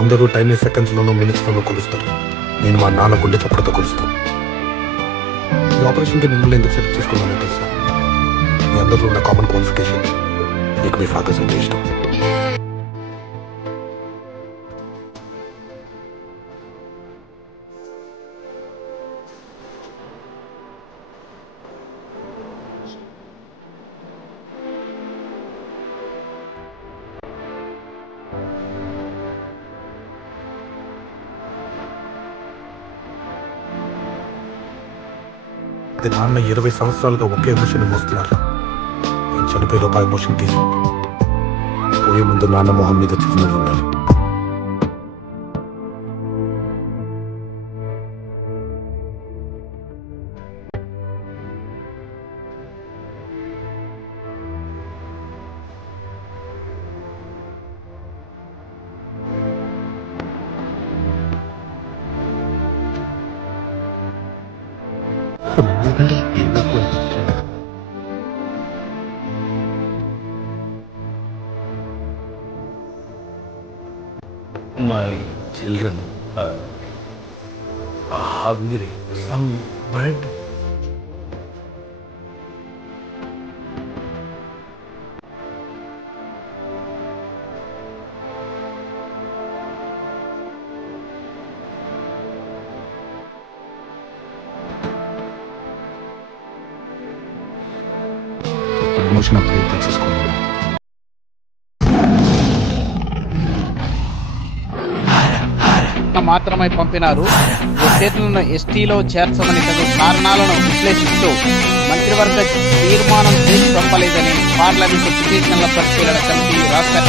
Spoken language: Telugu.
అందరూ టైంని సెకండ్స్లోనూ మినిట్స్లోనూ కొలుస్తారు. నేను మా నాన్న గుండె చప్పుడుతో కొలుస్తాను. ఈ ఆపరేషన్కి మిమ్మల్ని ఎందుకు సెలెక్ట్ చేసుకున్నానంటే సార్, మీ అందరిలో ఉన్న కామన్ క్వాలిఫికేషన్ మీకు మీ ఫాదర్స్ అంటే ఇష్టం. నాన్న 20 సంవత్సరాలుగా ఒకే ఎమోషన్ మోస్తున్నారు. నేను చనిపోయేలోపు ఆ ఎమోషన్ తీసి పోయే ముందు నాన్న మొహం మీద చిరునవ్వు ఉండాలి. My children are hungry. Some bread. Emotion అప్పుడు తెచ్చేసుకోండి. మాత్రమే పంపినారు. విద్యార్థులను ఎస్టీలో చేర్చమని తగు కారణాలను విశ్లేషిస్తూ మంత్రివర్గ తీర్మానం చేసి పంపలేదని పార్లమెంటు పిటిషన్ల పరిశీలన కమిటీ రాష్ట్ర